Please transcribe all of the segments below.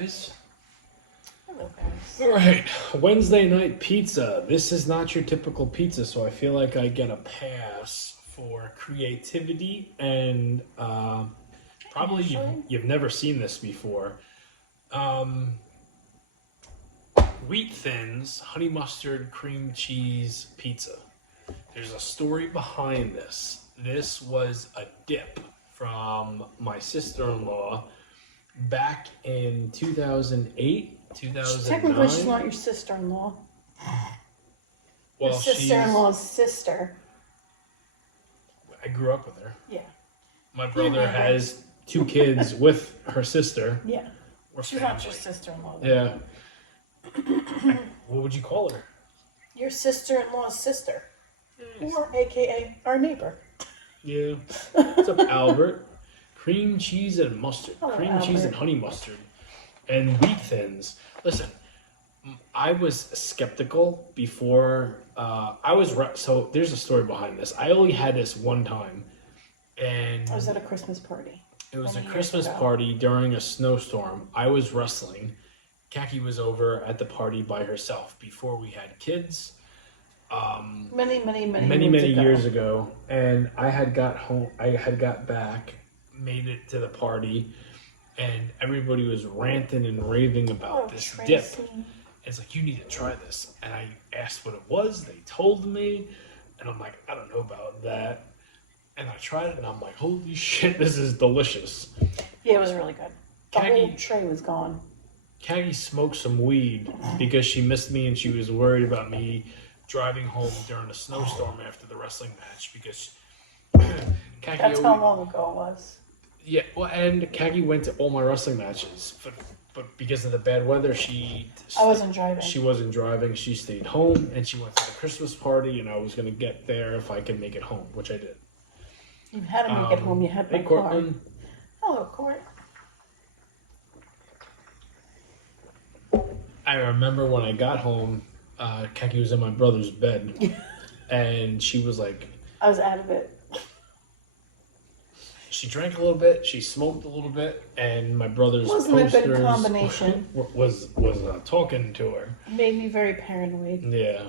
guys. Hello, guys. All right, Wednesday night pizza. This is not your typical pizza, so I feel like I get a pass for creativity and probably you've never seen this before. Wheat Thins, honey mustard, cream cheese pizza. There's a story behind this. This was a dip from my sister-in-law back in 2008, 2009. Technically, she's not your sister-in-law. Well, your sister-in-law's sister. I grew up with her. Yeah. My brother has 2 kids with her sister. Yeah. She's not your sister-in-law. Yeah. What would you call her? Your sister-in-law's sister. Yes. Or AKA our neighbor. Yeah. What's up, Albert? Cream cheese and mustard. Hello, Cream Albert. cheese and honey mustard. And Wheat Thins. Listen, I was skeptical before. So there's a story behind this. I only had this one time. And I was at a Christmas party. It was a Christmas party during a snowstorm. I was wrestling. Kaki was over at the party by herself before we had kids. Many years ago. And I had got home. I had got back, made it to the party, and everybody was ranting and raving about this Tracy. dip. It's like, you need to try this. And I asked what it was. They told me, and I'm like, I don't know about that. And I tried it, and I'm like, holy shit, this is delicious. Yeah, it was really good. The whole tray was gone. Kagi smoked some weed because she missed me, and she was worried about me driving home during a snowstorm after the wrestling match because That's how long ago it was. Yeah, well, and Kagi went to all my wrestling matches, but because of the bad weather, I wasn't driving. She wasn't driving. She stayed home, and she went to the Christmas party, and I was going to get there if I could make it home, which I did. You had to make it home. You had my car. Hello, Court. I remember when I got home, Kaki was in my brother's bed, and she was like... I was out of it. She drank a little bit, she smoked a little bit, and my brother's Wasn't a good combination. was talking to her. It made me very paranoid. Yeah.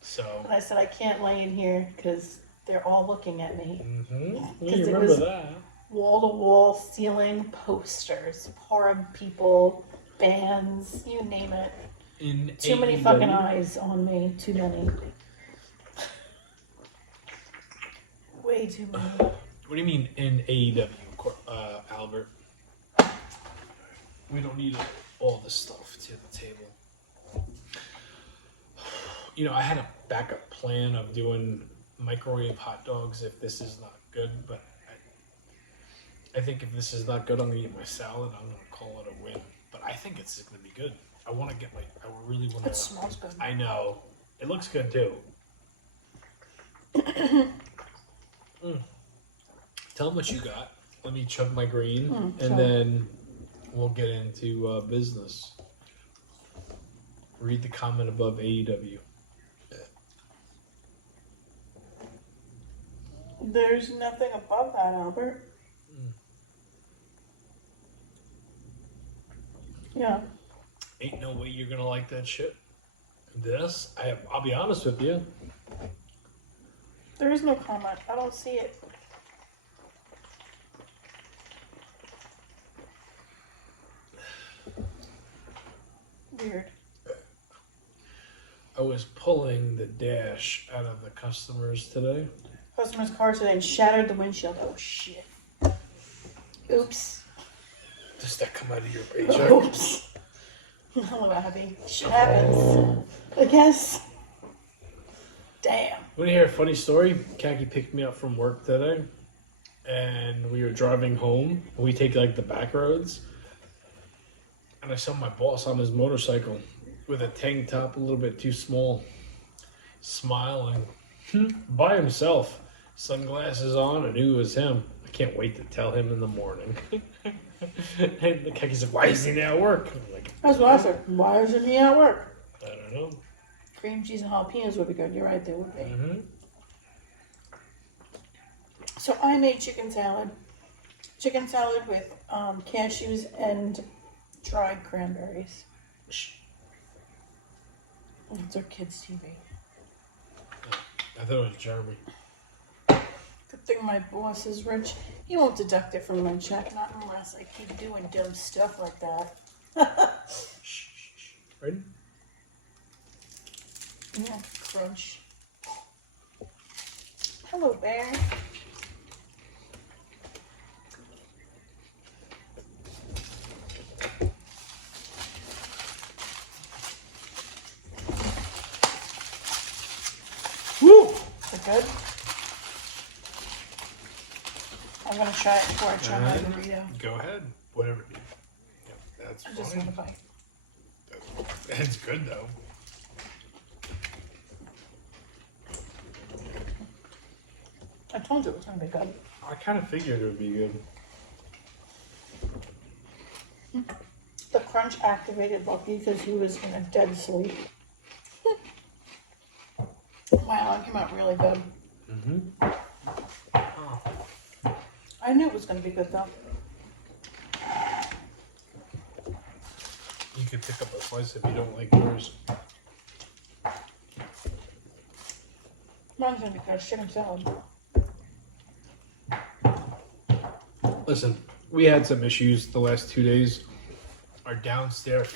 So... And I said, I can't lay in here because they're all looking at me. Mm-hmm. You remember that. Wall-to-wall ceiling posters, horror people, bands, you name it. Too many fucking eyes on me. Too many. Way too many. What do you mean in AEW, Albert? We don't need all this stuff to the table. You know, I had a backup plan of doing microwave hot dogs if this is not good, but I think if this is not good, I'm going to eat my salad. I'm going to call it a win. But I think it's going to be good. I want to get I really want to... It smells good. I know. It looks good, too. Tell them what you got. Let me chug my green, and then we'll get into business. Read the comment above AEW. There's nothing above that, Albert. Yeah. Ain't no way you're gonna like that shit. This, I'll be honest with you. There is no comment. I don't see it. Weird. I was pulling the dash out of the customers today. Customer's car today and shattered the windshield. Oh shit. Oops. Does that come out of your paycheck? Oops. Hello, Abby. Shit happens. I guess. Damn. Want to hear a funny story? Kaki picked me up from work today, and we were driving home. We take like the back roads, and I saw my boss on his motorcycle with a tank top a little bit too small, smiling by himself, sunglasses on, and knew it was him. I can't wait to tell him in the morning. And the Kaki said, "Why isn't he at work?" I'm like, that's what I said. Why isn't he at work? I don't know. Cream cheese and jalapenos would be good. You're right, they would be. Mm-hmm. So I made chicken salad. Chicken salad with cashews and dried cranberries. Shh. It's our kids' TV. I thought it was Jeremy. Good thing my boss is rich. He won't deduct it from my check, not unless I keep doing dumb stuff like that. Shh. Ready? Yeah, crunch. Hello, bear. Woo! Is it good? I'm gonna try it before I try my burrito. Go ahead. Whatever. Yeah, that's I just fine. want a bite. It's good though. I told you it was gonna be good. I kind of figured it would be good. The crunch activated Lucky because he was in a dead sleep. Wow, it came out really good. Oh. I knew it was gonna be good though. You could pick up a slice if you don't like yours. Mine's gonna be good. Chicken salad. Listen, we had some issues the last 2 days. Our downstairs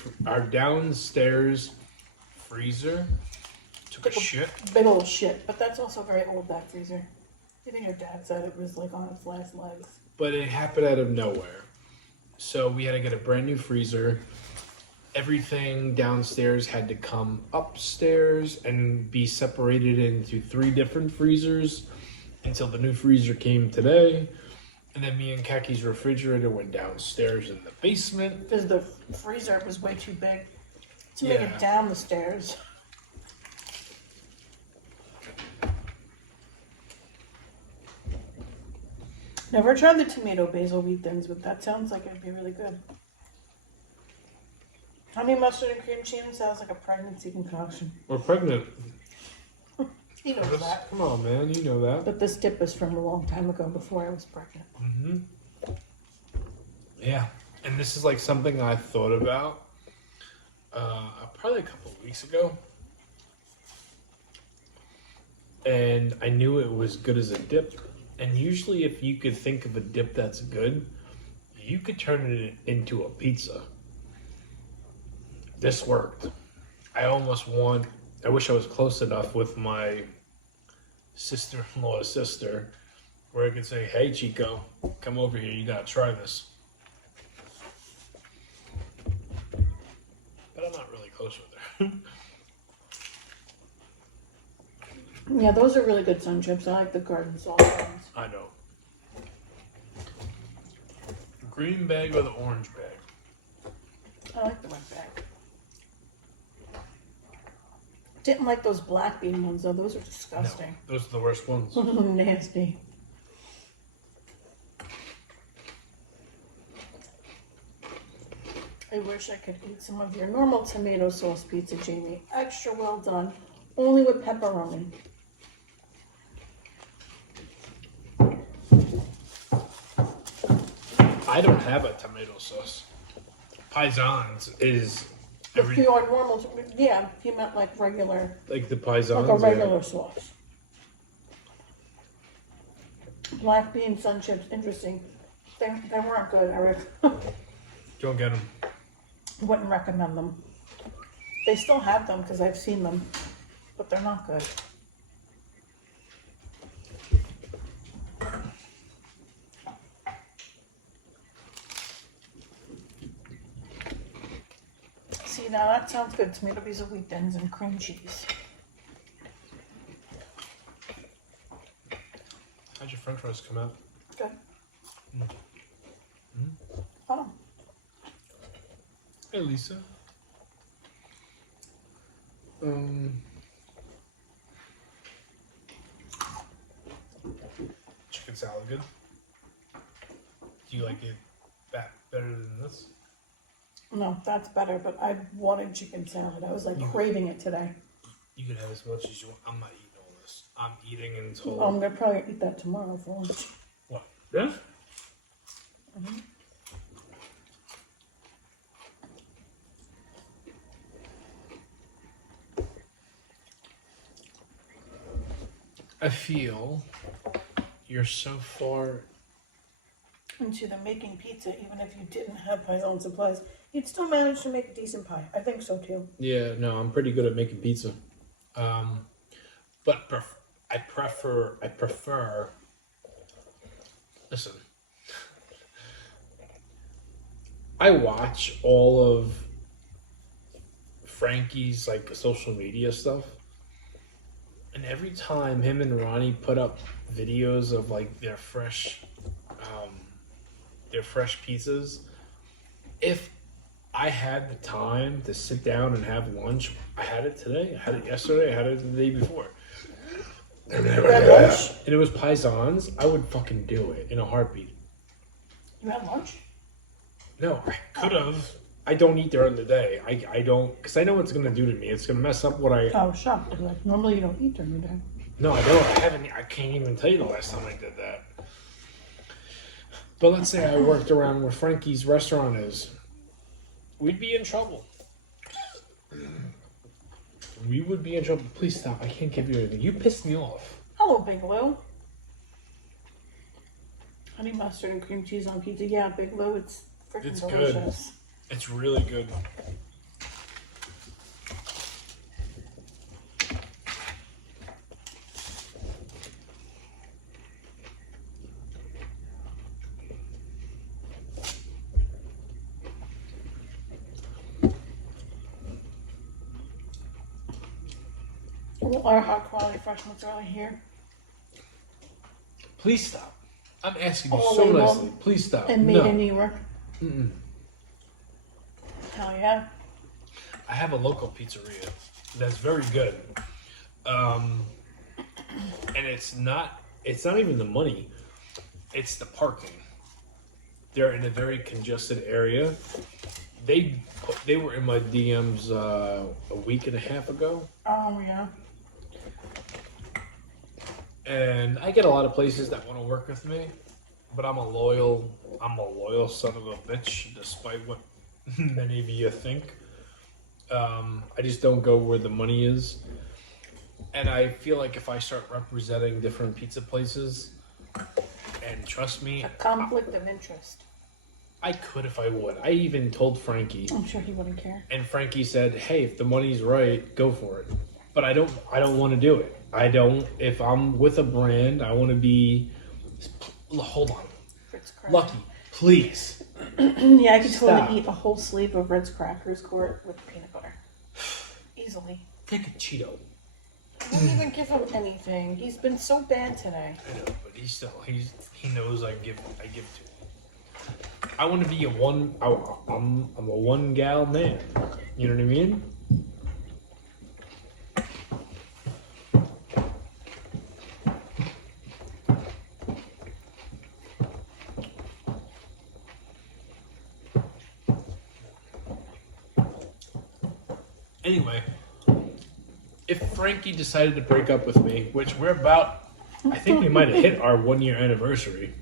freezer took a shit. Big old shit, but that's also very old, that freezer. Even your dad said it was like on its last legs. But it happened out of nowhere. So we had to get a brand new freezer. Everything downstairs had to come upstairs and be separated into 3 different freezers until the new freezer came today. And then me and Kaki's refrigerator went downstairs in the basement. Because the freezer was way too big to make it down the stairs. Never tried the tomato basil wheat thins, but that sounds like it'd be really good. Honey mustard and cream cheese sounds like a pregnancy concoction. We're pregnant. He knows that. Come on, man. You know that. But this dip was from a long time ago before I was pregnant. Yeah. And this is like something I thought about probably a couple of weeks ago. And I knew it was good as a dip. And usually if you could think of a dip that's good, you could turn it into a pizza. This worked. I wish I was close enough with my sister-in-law's sister where I could say, hey Chico, come over here, you gotta try this. But I'm not really close with her. Yeah, those are really good sun chips. I like the garden salt ones. I know. The green bag or the orange bag? I like the red bag. Didn't like those black bean ones though. Those are disgusting. No, those are the worst ones. Nasty. I wish I could eat some of your normal tomato sauce pizza, Jamie. Extra well done. Only with pepperoni. I don't have a tomato sauce. Paisans is If you are normal, yeah, if you meant like regular, like the paisans. like a regular sauce. Black bean sun chips, interesting. They weren't good, Eric. Don't get them. Wouldn't recommend them. They still have them because I've seen them, but they're not good. See, now that sounds good. Tomato basil wheat thins and cream cheese. How'd your french fries come out? Good. Oh, Hey, Lisa. Chicken salad good? Do you like it better than this? no, that's better, but I wanted chicken salad. I was like craving it today. You can have as much as you want. I'm not eating all this. I'm eating until... Oh, I'm going to probably eat that tomorrow for lunch. What? This? I feel you're so far. Into the making pizza, even if you didn't have pie own supplies, you'd still manage to make a decent pie. I think so too. Yeah, no, I'm pretty good at making pizza. But I prefer. Listen, I watch all of Frankie's like social media stuff, and every time him and Ronnie put up videos of like their fresh pizzas, if I had the time to sit down and have lunch, I had it today, I had it yesterday, I had it the day before. And it was paisans, I would fucking do it in a heartbeat. You had lunch? No, I could have. I don't eat during the day. I don't, because I know what it's going to do to me. It's going to mess up what I... Oh, shocked. Like, normally you don't eat during the day. No, I don't. I can't even tell you the last time I did that. But let's say I worked around where Frankie's restaurant is. We'd be in trouble. We would be in trouble. Please stop. I can't give you anything. You pissed me off. Hello, Big Lou. Honey mustard and cream cheese on pizza. Yeah, Big Lou, it's freaking delicious. Good. It's really good. Our hot quality fresh mozzarella here. Please stop. I'm asking you All so labeled nicely. Please stop. And made in New York. Mm-mm. Hell yeah. I have a local pizzeria that's very good. And it's not even the money. It's the parking. They're in a very congested area. They were in my DMs a week and a half ago. Oh yeah. And I get a lot of places that want to work with me, but I'm a loyal son of a bitch, despite what many of you think. I just don't go where the money is. And I feel like if I start representing different pizza places, and trust me, a conflict of interest. I could if I would. I even told Frankie. I'm sure he wouldn't care. And Frankie said, "Hey, if the money's right, go for it." But I don't want to do it. I don't. If I'm with a brand, I want to be. Hold on. Lucky, please. Yeah, I could totally eat a whole sleeve of Ritz crackers with peanut butter. Easily. Take a Cheeto. I don't even give him anything. He's been so bad today. I know, but he knows I give to him. I want to be I'm a one gal man. You know what I mean? Anyway, if Frankie decided to break up with me, which I think we might have hit our 1 year anniversary.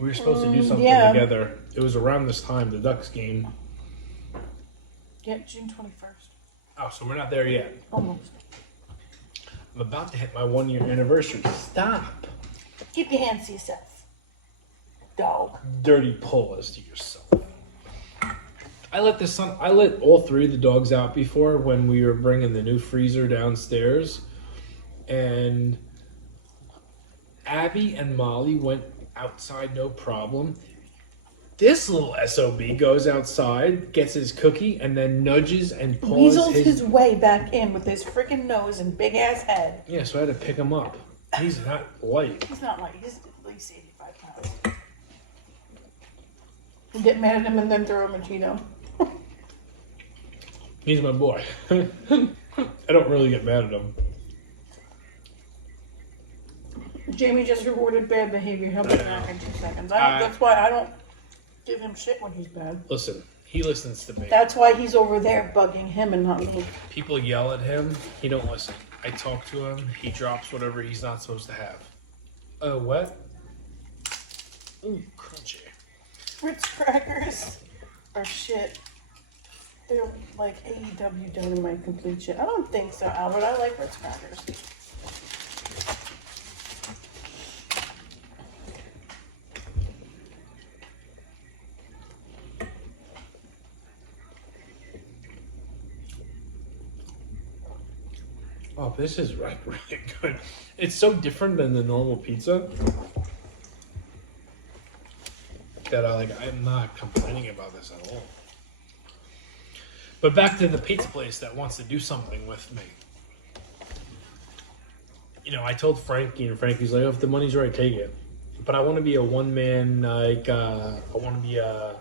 We were supposed to do something together. It was around this time, the Ducks game. Yeah, June 21st. Oh, so we're not there yet. Almost. I'm about to hit my 1 year anniversary. Stop. Keep your hands to yourself. Dog. Dirty paws to yourself. I let all three of the dogs out before when we were bringing the new freezer downstairs. And Abby and Molly went outside, no problem. This little SOB goes outside, gets his cookie, and then nudges and paws weasels his way back in with his freaking nose and big ass head. Yeah, so I had to pick him up. He's not light. He's not light. He's at least 85 pounds. You get mad at him and then throw him a Cheeto. He's my boy. I don't really get mad at him. Jamie just rewarded bad behavior. He'll be back in 2 seconds. That's why I don't give him shit when he's bad. Listen, he listens to me. That's why he's over there bugging him and not me. People yell at him. He don't listen. I talk to him. He drops whatever he's not supposed to have. What? Ooh, crunchy. Ritz crackers are shit. They're like AEW Dynamite complete shit. I don't think so, Albert. I like Ritz crackers. Oh, this is like really good. It's so different than the normal pizza that I'm not complaining about this at all. But back to the pizza place that wants to do something with me. You know, I told Frankie, and Frankie's like, "Oh, if the money's right, take it." But I want to be a one man. I want to be a.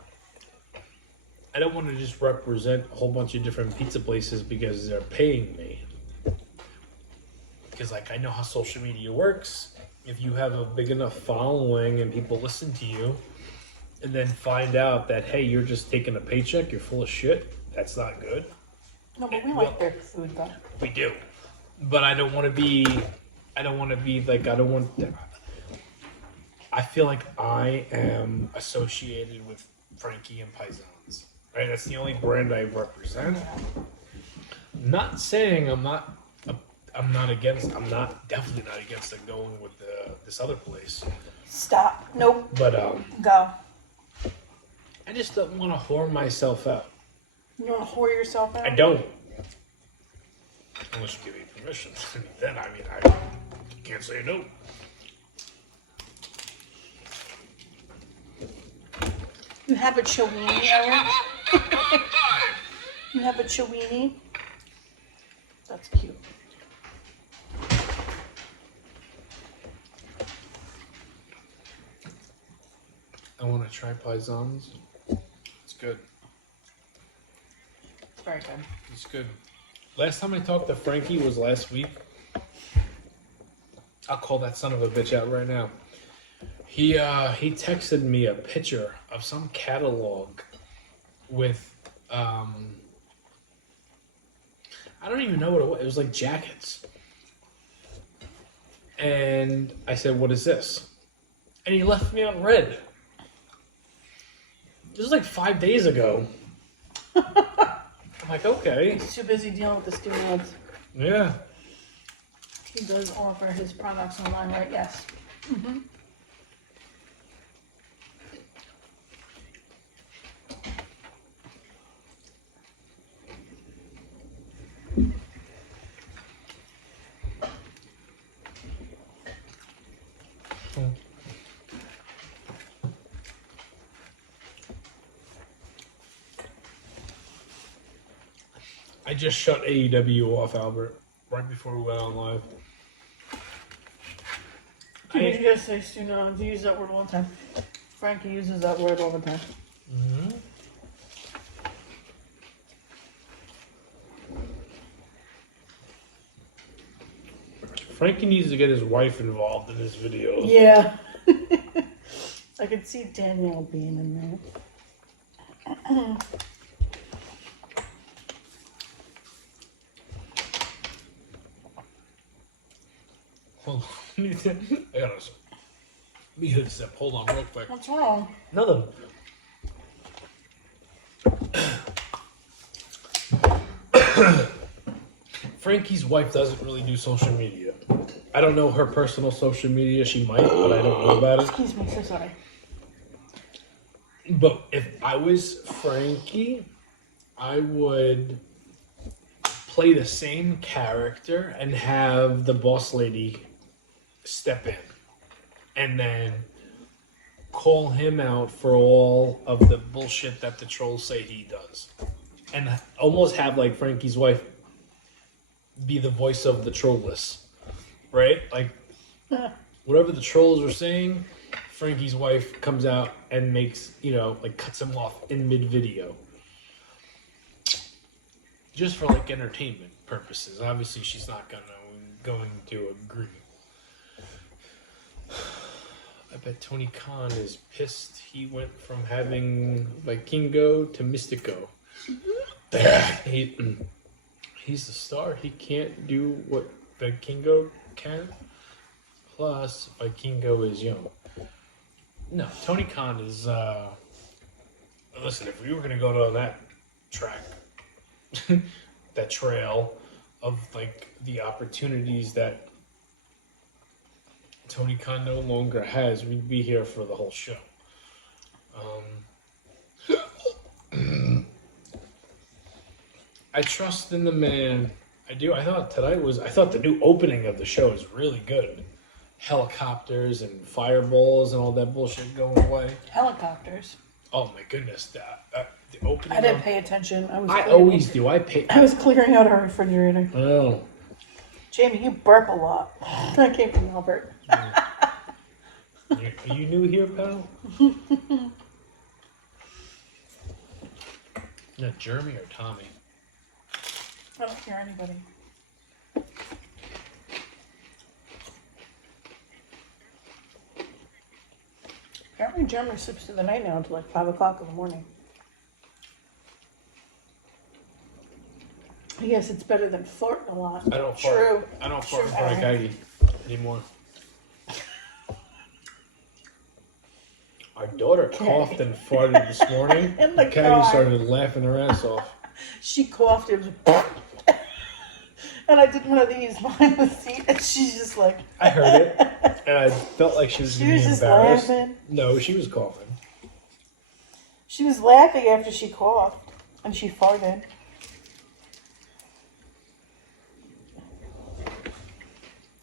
I don't want to just represent a whole bunch of different pizza places because they're paying me. Because I know how social media works. If you have a big enough following and people listen to you, and then find out that hey, you're just taking a paycheck, you're full of shit. That's not good. No, but we like their food though. We do, but I don't want to be. I don't want. I feel like I am associated with Frankie and Paisans. Right, that's the only brand I represent. Not saying I'm not definitely not against it going with this other place. Stop. Nope. But Go. I just don't want to whore myself out. You want to whore yourself out? I don't. Unless you give me permission. Then I can't say no. You have a chowini, Eric? You have a chowini? That's cute. I want to try Paisans. It's good. It's very good. It's good. Last time I talked to Frankie was last week. I'll call that son of a bitch out right now. He texted me a picture of some catalog with I don't even know what it was. It was like jackets. And I said, "What is this?" And he left me on red. This was like 5 days ago. I'm like, okay. He's too busy dealing with the students. Yeah. He does offer his products online, right? Yes. Mm-hmm. I just shut AEW off, Albert, right before we went on live. You guys say to use that word all the time. Frankie uses that word all the time. Mm-hmm. Frankie needs to get his wife involved in his videos. Yeah. I could see Danielle being in there. Hold on. I gotta let me hit a sip. Hold on real quick. What's wrong? Nothing. Frankie's wife doesn't really do social media. I don't know her personal social media. She might, but I don't know about it. Excuse me, so sorry. But if I was Frankie, I would play the same character and have the boss lady step in and then call him out for all of the bullshit that the trolls say he does. And almost have like Frankie's wife be the voice of the troll list. Right? Like whatever the trolls are saying, Frankie's wife comes out and makes, like cuts him off in mid-video. Just for like entertainment purposes. Obviously she's not going to agree. I bet Tony Khan is pissed he went from having Vikingo to Mystico. He's the star. He can't do what Vikingo can. Plus, Vikingo is young. No, Tony Khan is... listen, if we were going to go down that track, that trail of the opportunities that Tony Khan no longer has, we'd be here for the whole show. I trust in the man. I do. I thought the new opening of the show is really good. Helicopters and fireballs and all that bullshit going away. Helicopters. Oh my goodness, the opening. I didn't pay attention. I always do. I was clearing out our refrigerator. Oh. Jamie, you burp a lot. That came from Albert. Are you new here, pal? No, Jeremy or Tommy? I don't hear anybody. Apparently Jeremy sleeps through the night now until like 5 o'clock in the morning. Yes, it's better than farting a lot. I don't True. fart. I don't fart in front of Kagi anymore. Our daughter coughed and farted this morning. In the Kagi car. started laughing her ass off. She coughed, it was and I did one of these behind the seat, and she's just like... I heard it, and I felt like she was She getting was just embarrassed. laughing. No, she was coughing. She was laughing after she coughed, and she farted.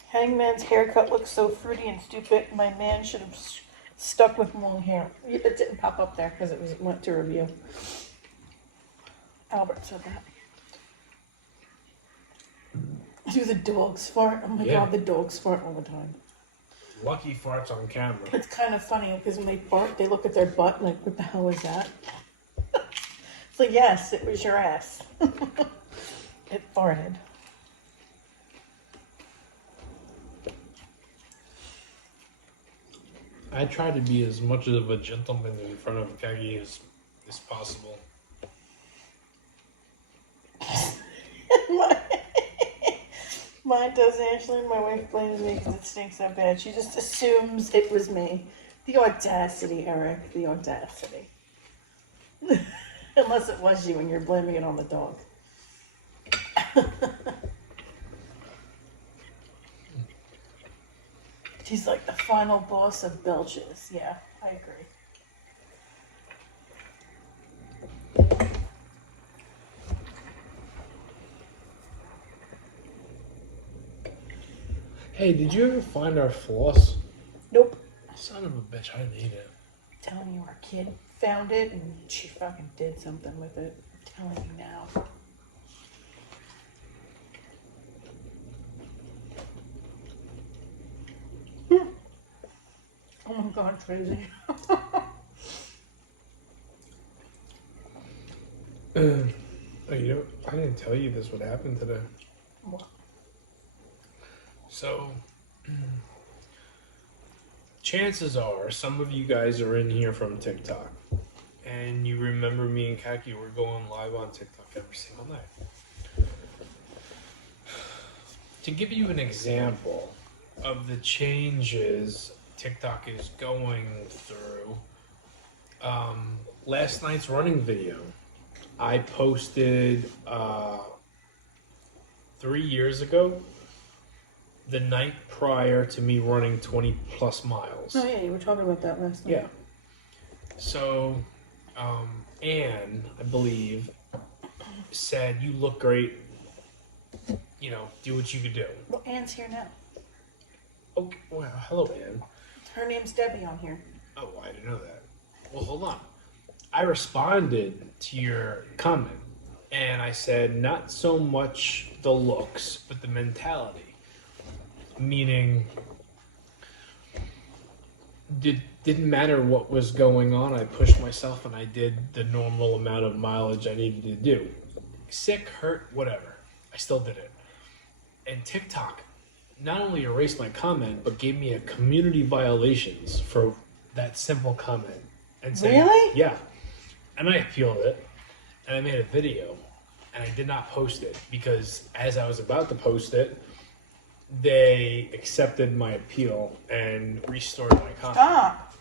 Hangman's haircut looks so fruity and stupid. My man should have stuck with long hair. It didn't pop up there because it went to review. Albert said that. Do the dogs fart? Oh my god, the dogs fart all the time. Lucky farts on camera. It's kind of funny because when they fart, they look at their butt like, what the hell was that? It's like, yes, it was your ass. It farted. I try to be as much of a gentleman in front of Kagi as possible. Mine does, Ashley. My wife blames me because it stinks so bad. She just assumes it was me. The audacity, Eric. The audacity. Unless it was you and you're blaming it on the dog. He's like the final boss of belches. Yeah, I agree. Hey, did you ever find our floss? Nope. Son of a bitch, I need it. I'm telling you, our kid found it and she fucking did something with it. I'm telling you now. Oh my god, crazy. Oh, you know, I didn't tell you this would happen today. What? So, chances are some of you guys are in here from TikTok, and you remember me and Kaki were going live on TikTok every single night. To give you an example of the changes TikTok is going through, last night's running video, I posted 3 years ago, the night prior to me running 20 plus miles. Oh yeah, you were talking about that last night. Yeah. So, Anne, I believe, said, "You look great. You know, do what you could do." Well, Anne's here now. Okay. Well, hello, Anne. Her name's Debbie on here. Oh, I didn't know that. Well, hold on. I responded to your comment, and I said, not so much the looks, but the mentality. Meaning, didn't matter what was going on. I pushed myself, and I did the normal amount of mileage I needed to do. Sick, hurt, whatever. I still did it. And TikTok not only erased my comment, but gave me a community violations for that simple comment. And saying, really? Yeah. And I appealed it, and I made a video, and I did not post it because as I was about to post it, they accepted my appeal and restored my comment. Stop.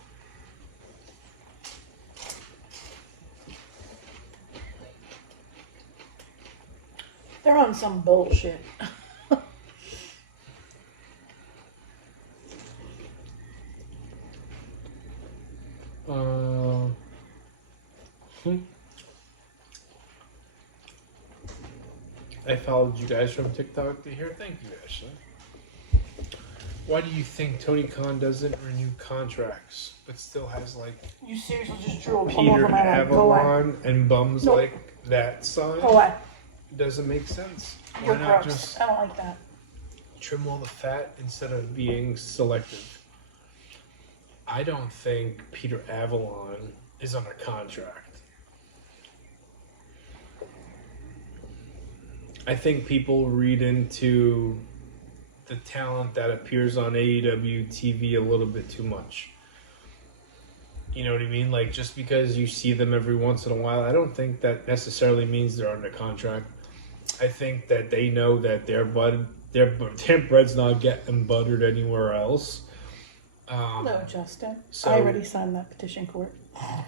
They're on some bullshit. I followed you guys from TikTok to here. Thank you, Ashley. Why do you think Tony Khan doesn't renew contracts, but still has like You seriously just drew a bum Peter over my leg. Go away. Avalon and bums Nope. like that sign? Go away. Doesn't make sense. You're Why not gross. just I don't like that. trim all the fat instead of being selective? I don't think Peter Avalon is under contract. I think people read into the talent that appears on AEW TV a little bit too much. You know what I mean? Like, just because you see them every once in a while, I don't think that necessarily means they're under contract. I think that they know that their bread's not getting buttered anywhere else. No, Justin. so- I already signed that petition court. I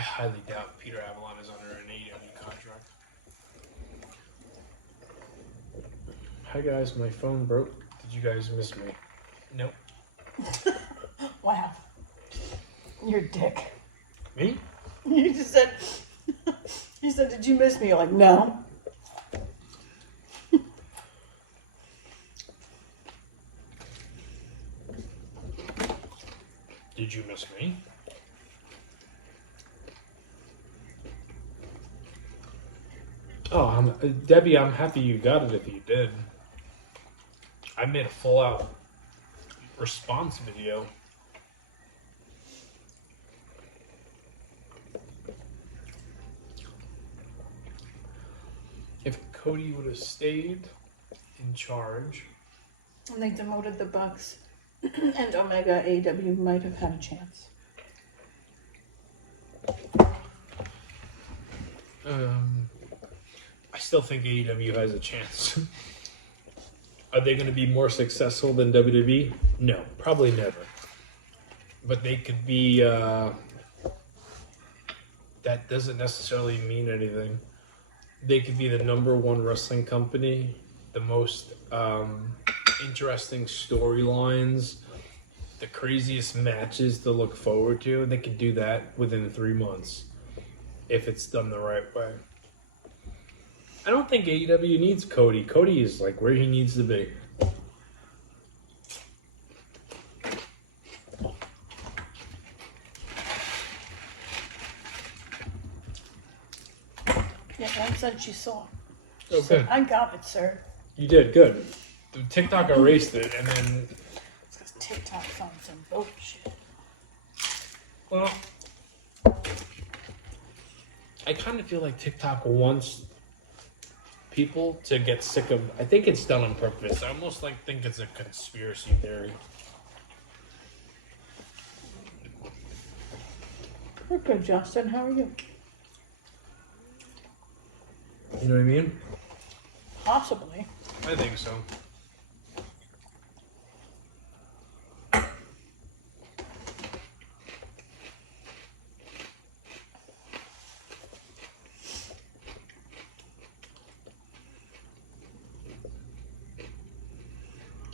highly doubt Peter Avalon is under an AEW contract. Hi guys, my phone broke. Did you guys miss me? Nope. Wow. You're a dick. Me? You just said, you said, did you miss me? You're like, no. Did you miss me? Oh, Debbie, I'm happy you got it if you did. I made a full out response video. If Cody would have stayed in charge, And they demoted the Bucks and Omega, AEW might have had a chance. I still think AEW has a chance. Are they going to be more successful than WWE? No, probably never. But they could be. That doesn't necessarily mean anything. They could be the #1 wrestling company, the most interesting storylines, the craziest matches to look forward to, and they could do that within 3 months if it's done the right way. I don't think AEW needs Cody. Cody is like where he needs to be. Yeah, Anne said she saw. She Oh, said, good. I got it, sir. You did good. The TikTok erased it, and then It's because TikTok's on some bullshit. well, I kind of feel like TikTok wants people to get sick of. I think it's done on purpose. I almost think it's a conspiracy theory. We're good, Justin. How are you? You know what I mean? Possibly. I think so.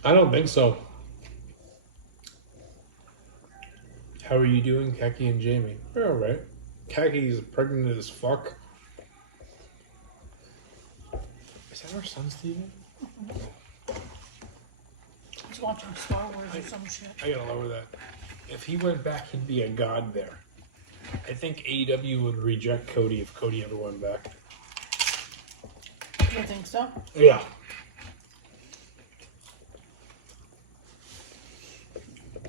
I don't think so. How are you doing, Kaki and Jamie? We're alright. Kaki's pregnant as fuck. Is that our son, Steven? He's watching Star Wars or some shit. I gotta lower that. If he went back, he'd be a god there. I think AEW would reject Cody if Cody ever went back. You think so? Yeah.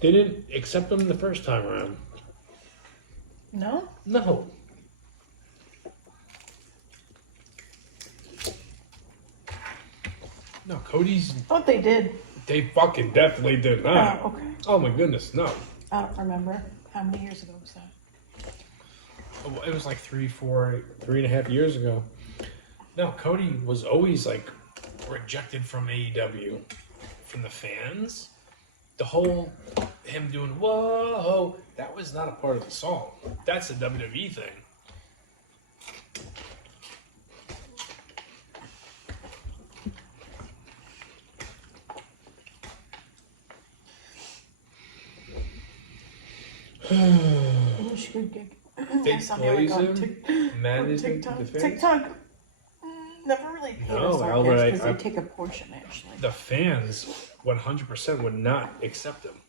They didn't accept him the first time around. No? No. No, Cody's. I thought they did. They fucking definitely did not. Oh, okay. Oh my goodness, no. I don't remember. How many years ago was that? It was like 3.5 years ago. No, Cody was always like rejected from AEW, from the fans. The whole him doing whoa, that was not a part of the song. That's a WWE thing. Oh, she could gig. They I saw her like plays on him, on managing TikTok. the fans. TikTok. haters don't Albert, get because they take a portion actually. The fans 100% would not accept them.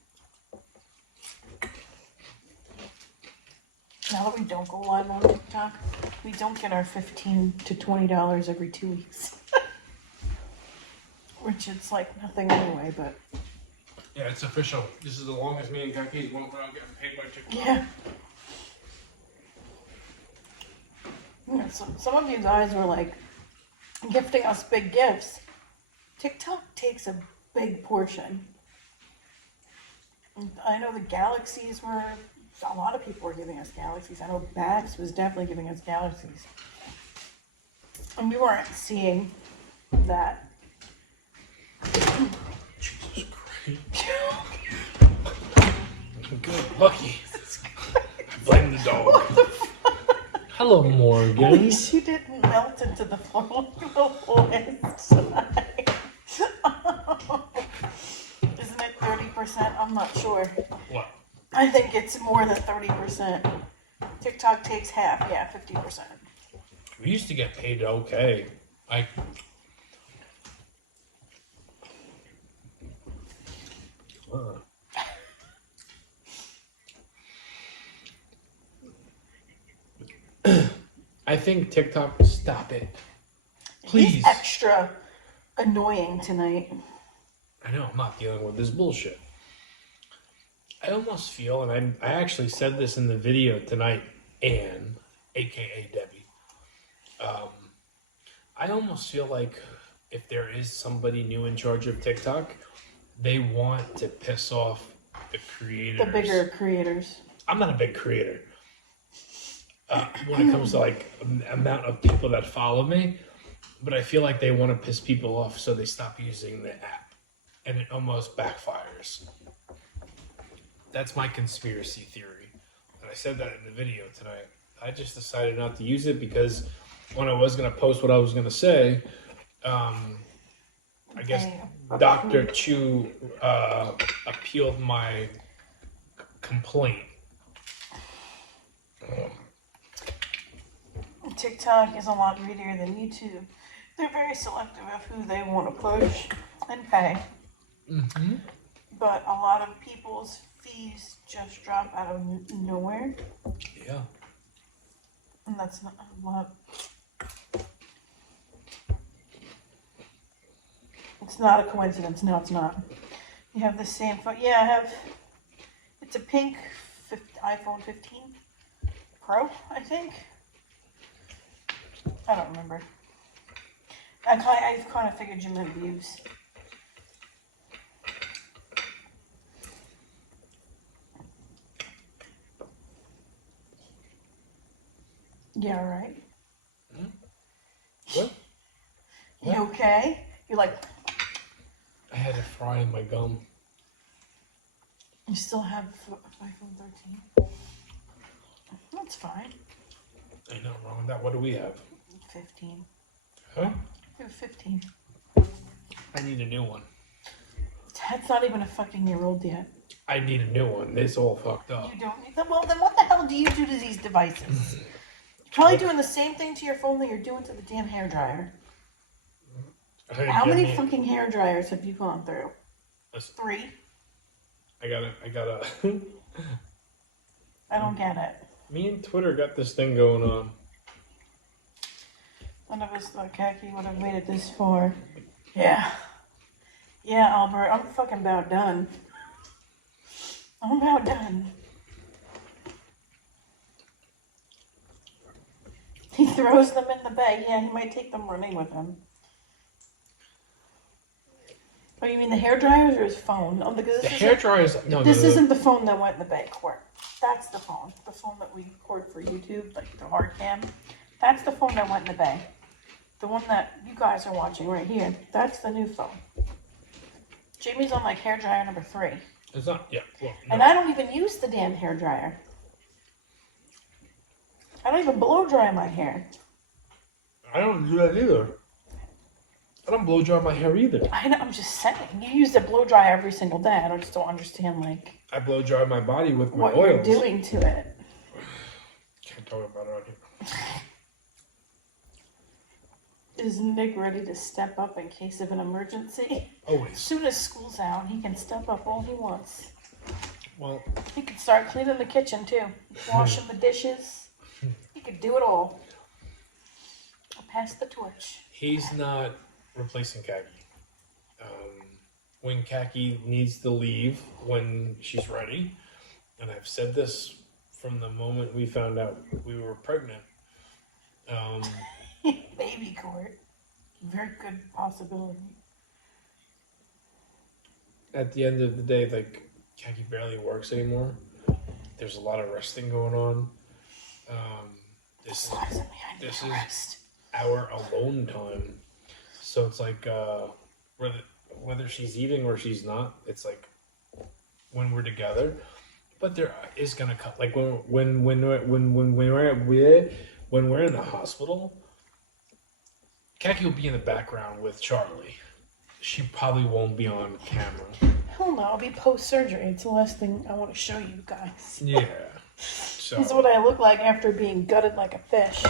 Now that we don't go live on TikTok, we don't get our $15 to $20 every 2 weeks. Which it's like nothing anyway, but... Yeah, it's official. This is the longest me and Kaki went without getting paid by TikTok. Yeah. Yeah, so some of you guys were like gifting us big gifts. TikTok takes a big portion. I know the galaxies were... A lot of people were giving us galaxies. I know Bax was definitely giving us galaxies. And we weren't seeing that. Jesus Christ. Good, lucky. I blame the dog. What the fuck? Hello, At Morgan. least you didn't melt into the floor inside. Isn't it 30%? I'm not sure. What? I think it's more than 30%. TikTok takes half, yeah, 50%. We used to get paid okay. I think TikTok, stop it. Please. He's extra annoying tonight. I know, I'm not dealing with this bullshit. I almost feel, and I actually said this in the video tonight, Anne, aka Debbie. I almost feel like if there is somebody new in charge of TikTok, they want to piss off the creators. The bigger creators. I'm not a big creator. When it comes to like amount of people that follow me, but I feel like they want to piss people off, so they stop using the app, and it almost backfires. That's my conspiracy theory, and I said that in the video tonight. I just decided not to use it because when I was going to post what I was going to say, I guess Dr. Chu appealed my complaint. TikTok is a lot greedier than YouTube. They're very selective of who they want to push and pay. Mm-hmm. But a lot of people's fees just drop out of nowhere. Yeah. And that's not a lot. It's not a coincidence. No, it's not. You have the same phone. Yeah, I have. It's a pink iPhone 15 Pro, I think. I don't remember. I kind of figured you meant views. Yeah, right. Hmm? What? You okay? You're like, I had a fry in my gum. you still have iPhone 13? That's fine. Ain't nothing wrong with that. What do we have? 15. Huh? We have 15. I need a new one. That's not even a fucking year old yet. I need a new one. It's all fucked up. You don't need them? Well, then what the hell do you do to these devices? Probably doing the same thing to your phone that you're doing to the damn hairdryer. How many fucking hair dryers have you gone through? 3? I gotta. I don't get it. Me and Twitter got this thing going on. None of us thought Khaki would have made it this far. Yeah. Yeah, Albert, I'm fucking about done. I'm about done. He throws them in the bag. Yeah, he might take them running with him. Oh, you mean the hair dryers or his phone? Oh, because The hair dryers. No, this no. isn't the phone that went in the bag, Court. That's the phone. The phone that we record for YouTube, like the hard cam. That's the phone that went in the bag. The one that you guys are watching right here. That's the new phone. Jamie's on like hair dryer number 3. It's not. Yeah. Well, no. And I don't even use the damn hair dryer. I don't even blow dry my hair. I don't do that either. I don't blow dry my hair either. I'm just saying. You use the blow dry every single day. I just don't understand like I blow dry my body with my what oils. you're doing to it. Can't talk about it on here. Is Nick ready to step up in case of an emergency? As Always. soon as school's out, he can step up all he wants. Well, He can start cleaning the kitchen too, washing the dishes. He could do it all. I'll pass the torch. he's not replacing Khaki. When Khaki needs to leave when she's ready, and I've said this from the moment we found out we were pregnant. Baby court. Very good possibility. At the end of the day, like, Khaki barely works anymore. There's a lot of resting going on. This is our alone time. So it's like whether she's eating or she's not, it's like when we're together. But there is gonna come like when we're in the hospital, Khaki will be in the background with Charlie. She probably won't be on camera. Hell no, I'll be post-surgery. It's the last thing I want to show you guys. Yeah. So This is what I look like after being gutted like a fish.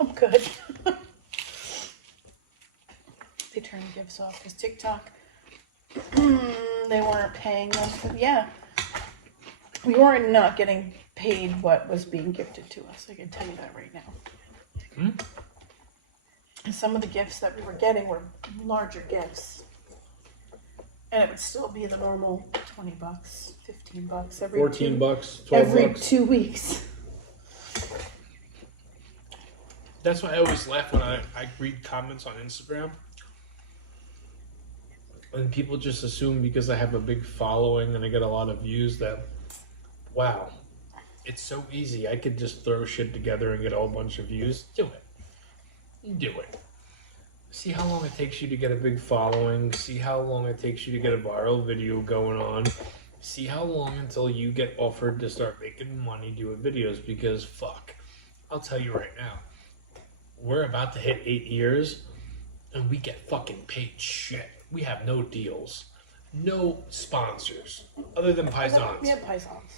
I'm good. They turned gifts off because TikTok, they weren't paying us. Yeah. We weren't not getting paid what was being gifted to us. I can tell you that right now. And some of the gifts that we were getting were larger gifts. And it would still be the normal $20, $15 every $14, $12. every 2 weeks. That's why I always laugh when I read comments on Instagram. And people just assume because I have a big following and I get a lot of views that, wow, it's so easy. I could just throw shit together and get a whole bunch of views. Do it. Do it. See how long it takes you to get a big following. See how long it takes you to get a viral video going on. See how long until you get offered to start making money doing videos. Because, fuck, I'll tell you right now, we're about to hit 8 years and we get fucking paid shit. We have no deals. No sponsors. Other than Paisans. Yeah, Paisans.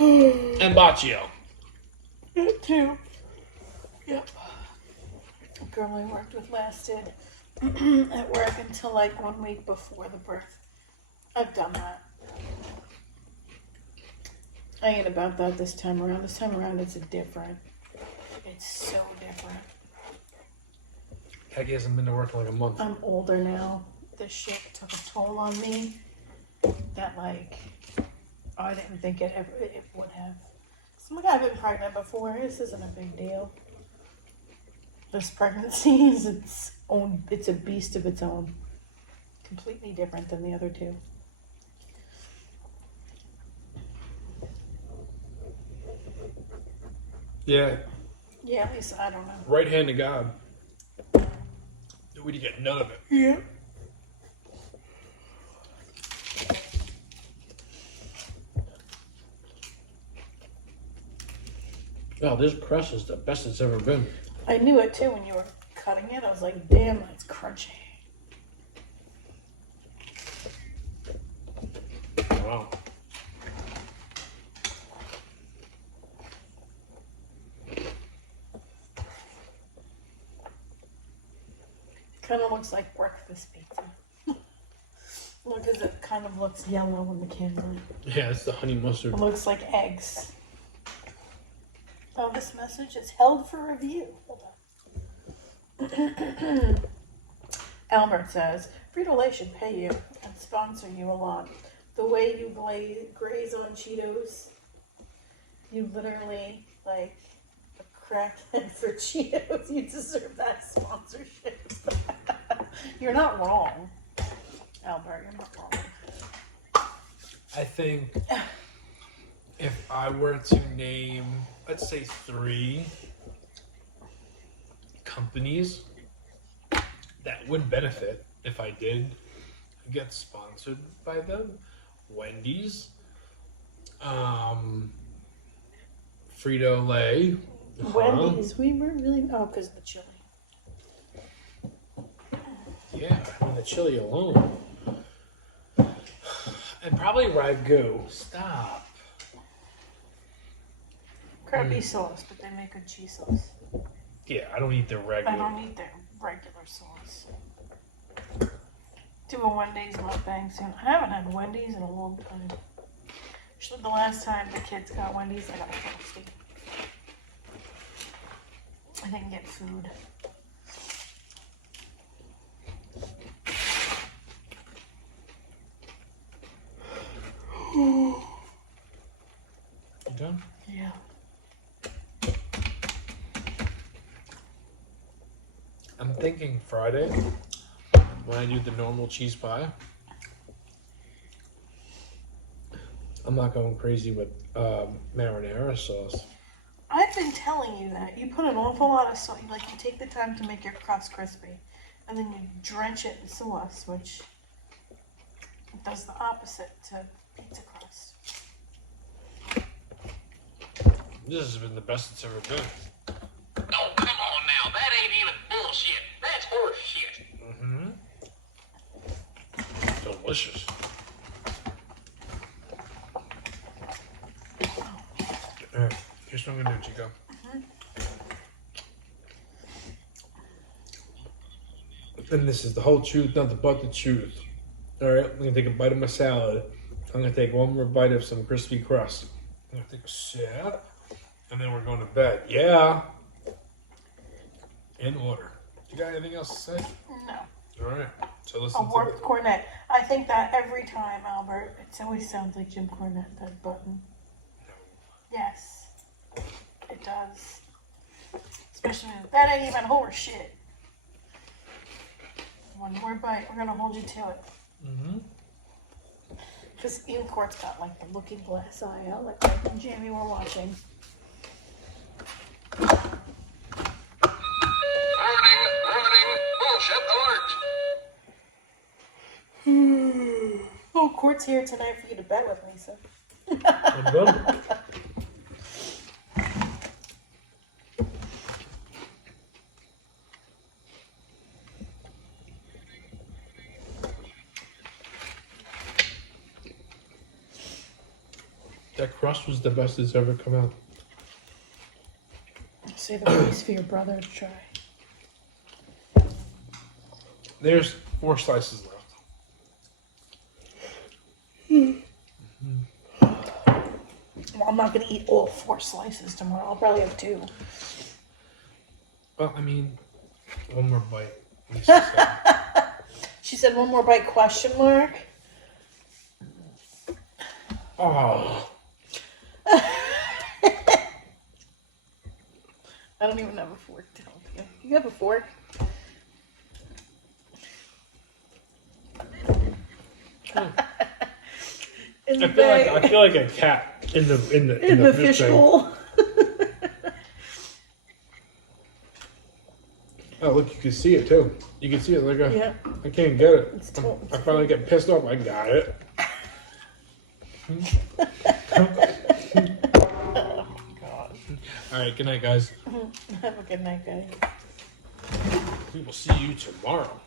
And Baccio. Yeah, too. Yep. The girl I worked with lasted at work until like 1 week before the birth. I've done that. I ain't about that this time around. This time around it's different. It's so different. Khaki hasn't been to work in like a month. I'm older now. This shit took a toll on me that like I didn't think it would have. So like I've been pregnant before. This isn't a big deal. This pregnancy is its own. It's a beast of its own. Completely different than the other two. Yeah. Yeah, at least I don't know. Right hand of God. We'd get none of it. Yeah. Wow, this crust is the best it's ever been. I knew it too when you were cutting it. I was like, damn, that's crunchy. Wow. Kind of looks like breakfast pizza. Look, as it kind of looks yellow in the camera. Yeah, it's the honey mustard. It looks like eggs. Oh, this message is held for review. Hold on. Albert says, Frito-Lay should pay you and sponsor you a lot. The way you graze on Cheetos, you literally, like, a crackhead for Cheetos. You deserve that sponsorship. You're not wrong, Albert. You're not wrong. I think if I were to name, let's say 3 companies that would benefit if I did get sponsored by them, Wendy's, Frito-Lay. Wendy's, we weren't really, oh, because of the chili. Yeah, I mean the chili alone. And probably Ragu. Stop. Crappy sauce, but they make good cheese sauce. Yeah, I don't eat the regular. I don't eat their regular sauce. Do a Wendy's mukbang soon. I haven't had Wendy's in a long time. Actually, the last time the kids got Wendy's, I got a Frosty. I didn't get food. You done? Yeah. I'm thinking Friday, when I do the normal cheese pie, I'm not going crazy with marinara sauce. I've been telling you that. You put an awful lot of sauce. Like, you take the time to make your crust crispy, and then you drench it in sauce, which does the opposite to pizza crust. This has been the best it's ever been. Oh, come on now. That ain't even bullshit. That's horse shit. Mm-hmm. Delicious. Alright, here's what I'm gonna do, Chico. And this is the whole truth, nothing but the truth. Alright, I'm gonna take a bite of my salad. I'm gonna take one more bite of some crispy crust. I'm gonna take a sip. And then we're going to bed. Yeah. In order. You got anything else to say? No. Alright. So A listen to warped cornet. I think that every time, Albert. It always sounds like Jim Cornette, that button. Yes. It does. Especially when that ain't even horse shit. One more bite. We're gonna hold you to it. Mm-hmm. Because Ian Court's got like the looking glass eye out, like Mike and Jamie were watching. Warning, bullshit alert. Oh, Court's here tonight for you to bet with me, so. I'm done. That crust was the best it's ever come out. Save a piece for your brother to try. There's 4 slices left. Well, I'm not gonna eat all 4 slices tomorrow. I'll probably have 2. Well, I mean, one more bite. Lisa said. She said one more bite, question mark. Oh. I don't even have a fork to help you. You have a fork? In the bag. I feel like a cat in the fish thing. bowl. Oh, look, you can see it too. You can see it like a. Yeah. I can't get it. It's I finally get pissed off. I got it. Oh, God. All right. Good night, guys. Have a good night, guys. We will see you tomorrow.